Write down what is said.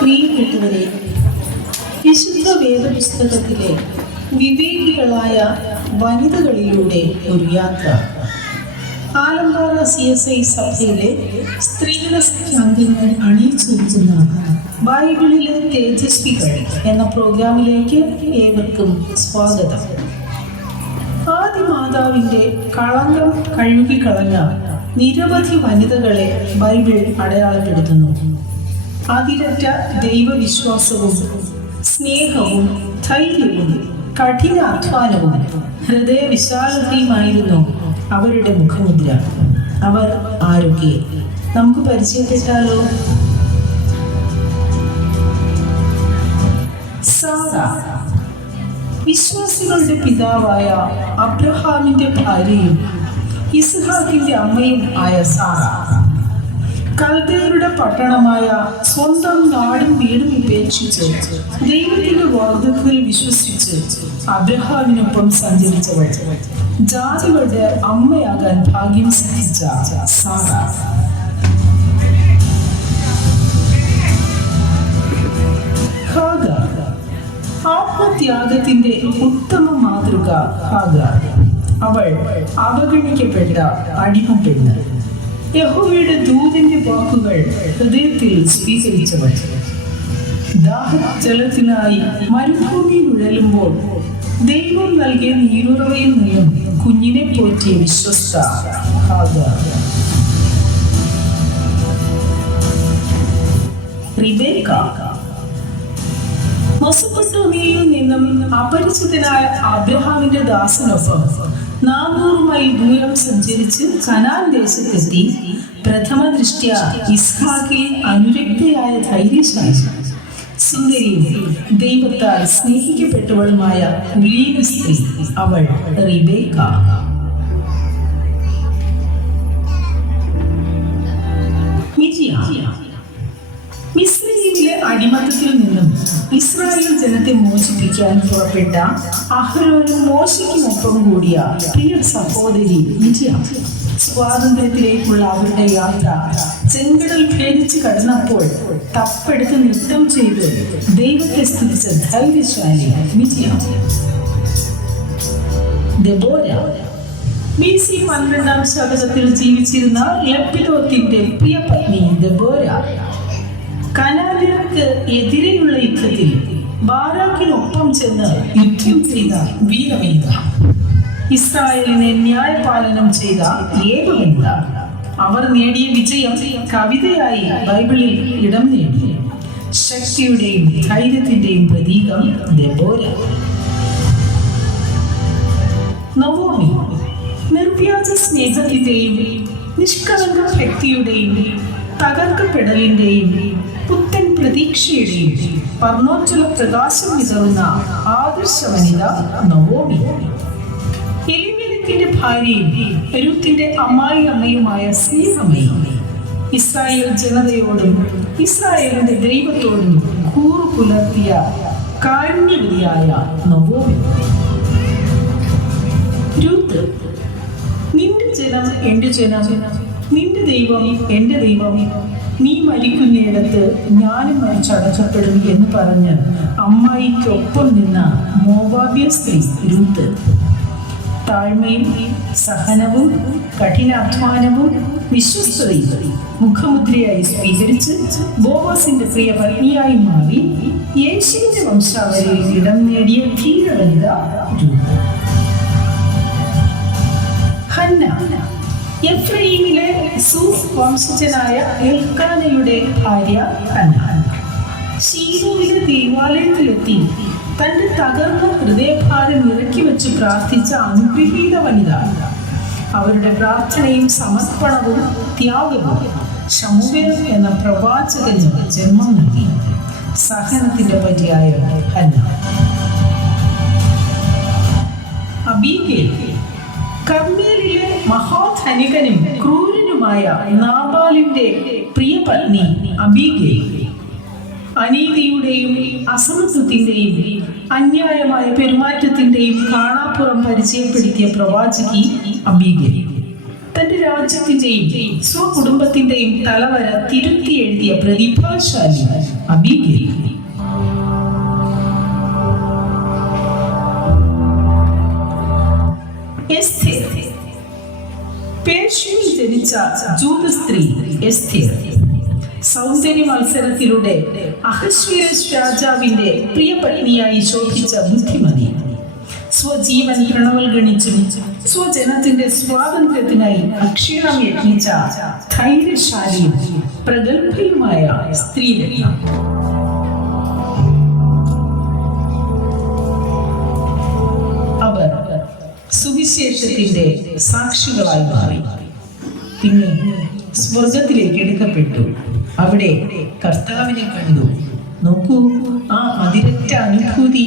പ്രിയപ്പെട്ടവരെ, വിശുദ്ധ വേദപുസ്തകത്തിലെ വിവേകികളായ വനിതകളിലൂടെ ഒരു യാത്ര. ആലമ്പാറ CSI സഭയിലെ സ്ത്രീരസംഘങ്ങൾ അണിയിച്ചൊരുക്കുന്ന ബൈബിളിലെ തേജസ്വികൾ എന്ന പ്രോഗ്രാമിലേക്ക് ഏവർക്കും സ്വാഗതം. ആദിമാതാവിൻ്റെ കളങ്കം കഴുകിക്കളഞ്ഞ നിരവധി വനിതകളെ ബൈബിൾ അടയാളപ്പെടുത്തുന്നു. അതിരറ്റ ദൈവവിശ്വാസവും സ്നേഹവും ധൈര്യവും കഠിനാധ്വാനവും ഹൃദയവിശാലതയുമായിരുന്നു അവരുടെ മുഖമുദ്ര. അവർ ആരൊക്കെ? നമുക്ക് പരിചയപ്പെട്ടാലോ? സാറ, വിശ്വാസികളുടെ പിതാവായ അബ്രഹാമിന്റെ ഭാര്യയും ഇസ്ഹാക്കിന്റെ അമ്മയും ആയ സാറ, കൽദയരുടെ പട്ടണമായ സ്വന്തം നാടും വീടും ഉപേക്ഷിച്ച് ദൈവത്തിന്റെ വാഗ്ദത്തത്തിൽ വിശ്വസിച്ച് അബ്രഹാമിനൊപ്പം സഞ്ചരിച്ചവൾ, ജാതികളുടെ അമ്മയാകാൻ ഭാഗ്യം സിദ്ധിച്ച സാറ. ഹാഗാർ, ആത്മത്യാഗത്തിന്റെ ഉത്തമ മാതൃക ഹാഗാർ. അവൾ അവഗണിക്കപ്പെട്ട അടിമപ്പെട്ട് യഹോവയുടെ ദൂതന്റെ വാക്കുകൾ ഹൃദയത്തിൽ സ്വീകരിച്ചവൾ, ദാഹജലത്തിനായി മരുഭൂമിയിൽ ഉഴലുമ്പോൾ ദൈവം നൽകിയ നീരുറവയിൽ നിന്നും കുഞ്ഞിനെ പോറ്റിയ വിശ്വസ്ത ഹാഗാർ. റിബേക്ക, മെസൊപ്പൊട്ടേമിയയിൽ നിന്നും അപരിചിതനായ അബ്രഹാമിന്റെ ദാസനൊപ്പം 400 മൈൽ ദൂരം സഞ്ചരിച്ച് കനാൻ ദേശത്തെത്തി പ്രഥമ ദൃഷ്ട്യാ ഇസ്ഹാക്കിൽ അനുരക്തയായ ധൈര്യശാലി, സുന്ദരിയും ദൈവത്താൽ സ്നേഹിക്കപ്പെട്ടവളുമായ കുലീന സ്ത്രീ അവൾ റിബേക്ക. മിസ്രയീമിലെ അടിമത്തത്തിൽ നിന്നും ഇസ്രായേൽ ജനത്തെ മോചിപ്പിക്കാൻ പുറപ്പെട്ട അഹരോനും മോശയ്ക്കുമൊപ്പം കൂടിയ പ്രിയ സഹോദരി മിരിയാം. സ്വാതന്ത്ര്യത്തിലേക്കുള്ള അവരുടെ യാത്ര ചെങ്കടൽ ഭേദിച്ച് കടന്നപ്പോൾ തപ്പെടുത്ത് നൃത്തം ചെയ്ത് ദൈവത്തെ സ്തുതിച്ച ധൈര്യശാലി മിരിയാം. ദെബോര, BC 12-ാം ശതകത്തിൽ ജീവിച്ചിരുന്ന ലെപ്പിലോത്തിന്റെ പ്രിയ പത്നി ദെബോര, കനാന്യർക്ക് എതിരെയുള്ള യുദ്ധത്തിൽ ബാരാക്കിനൊപ്പം ചെന്ന് യുദ്ധം ചെയ്ത വീരവനിത, ഇസ്രായേലിനെ ന്യായപാലനം ചെയ്ത ഏക വനിത. അവർ നേടിയ വിജയം കവിതയായി ബൈബിളിൽ ഇടം നേടി. ശക്തിയുടെയും ധൈര്യത്തിന്റെയും പ്രതീകം ദെബോര. നവോമി, നിർവ്യാജ സ്നേഹത്തിന്റെയും നിഷ്കളങ്ക ഭക്തിയുടെയും തകർക്കപ്പെടലിന്റെയും പുത്തൻ പ്രതീക്ഷയുടെയും വർണ്ണോജ്വല പ്രകാശം വിതറുന്ന ആദർശ വനിത നവോമി. എലിമേലെക്കിന്റെ ഭാര്യയും രൂത്തിന്റെ അമ്മായി അമ്മയുമായ സ്നേഹമയും ഇസ്രായേൽ ജനതയോടും ഇസ്രായേലിന്റെ ദൈവത്തോടും കൂറു പുലർത്തിയ കാരുണ്യവതിയായ നവോമി. രൂത്ത്, നിന്റെ ജനം എന്റെ ജനം, നിന്റെ ദൈവം എന്റെ ദൈവം, നീ മരിക്കുന്നിടത്ത് ഞാനും മരിച്ചടക്കപ്പെടും എന്ന് പറഞ്ഞ് അമ്മായിക്കൊപ്പം നിന്ന മോവാബ്യ സ്ത്രീ രൂത്ത്. താഴ്മയും സഹനവും കഠിനാധ്വാനവും വിശ്വസ്തതയും മുഖമുദ്രയായി സ്വീകരിച്ച് ബോവാസിന്റെ പ്രിയ പത്നിയായി മാറി യേശുവിന്റെ വംശാവലിയിൽ ഇടം നേടിയ ധീരവനിത രൂത്ത്. ഹന്ന, എഫ്രയീമിലെ സൂഫ് വംശജനായ എൽക്കാനയുടെ ഭാര്യ ഹന്ന, ശീലോവിലെ ദേവാലയത്തിലെത്തി തന്റെ തകർന്ന ഹൃദയഭാരം ഇറക്കി വെച്ച് പ്രാർത്ഥിച്ച അനുഗ്രഹീത വനിത. അവരുടെ പ്രാർത്ഥനയും സമർപ്പണവും ത്യാഗവും ശമൂവേൽ എന്ന പ്രവാചകന് ജന്മം നൽകി. സഹനത്തിന്റെ പര്യായം ഹന്ന. അബീഗേൽ, കർമ്മേലിലെ മഹാധനികനും ക്രൂരനുമായ നാബാലിന്റെ പ്രിയ പത്നി അബീഗേൽ. അനീതിയുടെയും അസമത്വത്തിന്റെയും അന്യായമായ പെരുമാറ്റത്തിന്റെയും കാണാപ്പുറം പരിചയപ്പെടുത്തിയ പ്രവാചകി അബീഗേൽ. തന്റെ രാജ്യത്തിന്റെയും സ്വകുടുംബത്തിന്റെയും തലവര തിരുത്തി എഴുതിയ പ്രതിഭാശാലി അബീഗയിൽ. എസ്തേർ, പേർഷ്യയിൽ ജനിച്ച ജൂത സ്ത്രീ എസ്തേർ സൗന്ദര്യ മത്സരത്തിലൂടെ അഹശ്വേരോശ് രാജാവിന്റെ പ്രിയപത്നിയായി ശോഭിച്ച ബുദ്ധിമതി, സ്വജീവൻ പ്രണവൽഗണിച്ചും സ്വജനത്തിന്റെ സ്വാതന്ത്ര്യത്തിനായി അക്ഷീണം യത്നിച്ച ധൈര്യശാലിയും പ്രഗത്ഭയുമായ സ്ത്രീരത്നം. അവർ സുവിശേഷത്തിന്റെ സാക്ഷികളായി മാറി. പിന്നെ സ്വർഗത്തിലേക്ക് എടുക്കപ്പെട്ടു. അവിടെ കർത്താവിനെ കണ്ടു. നോക്കൂ, ആ അതിരറ്റ അനുഭൂതി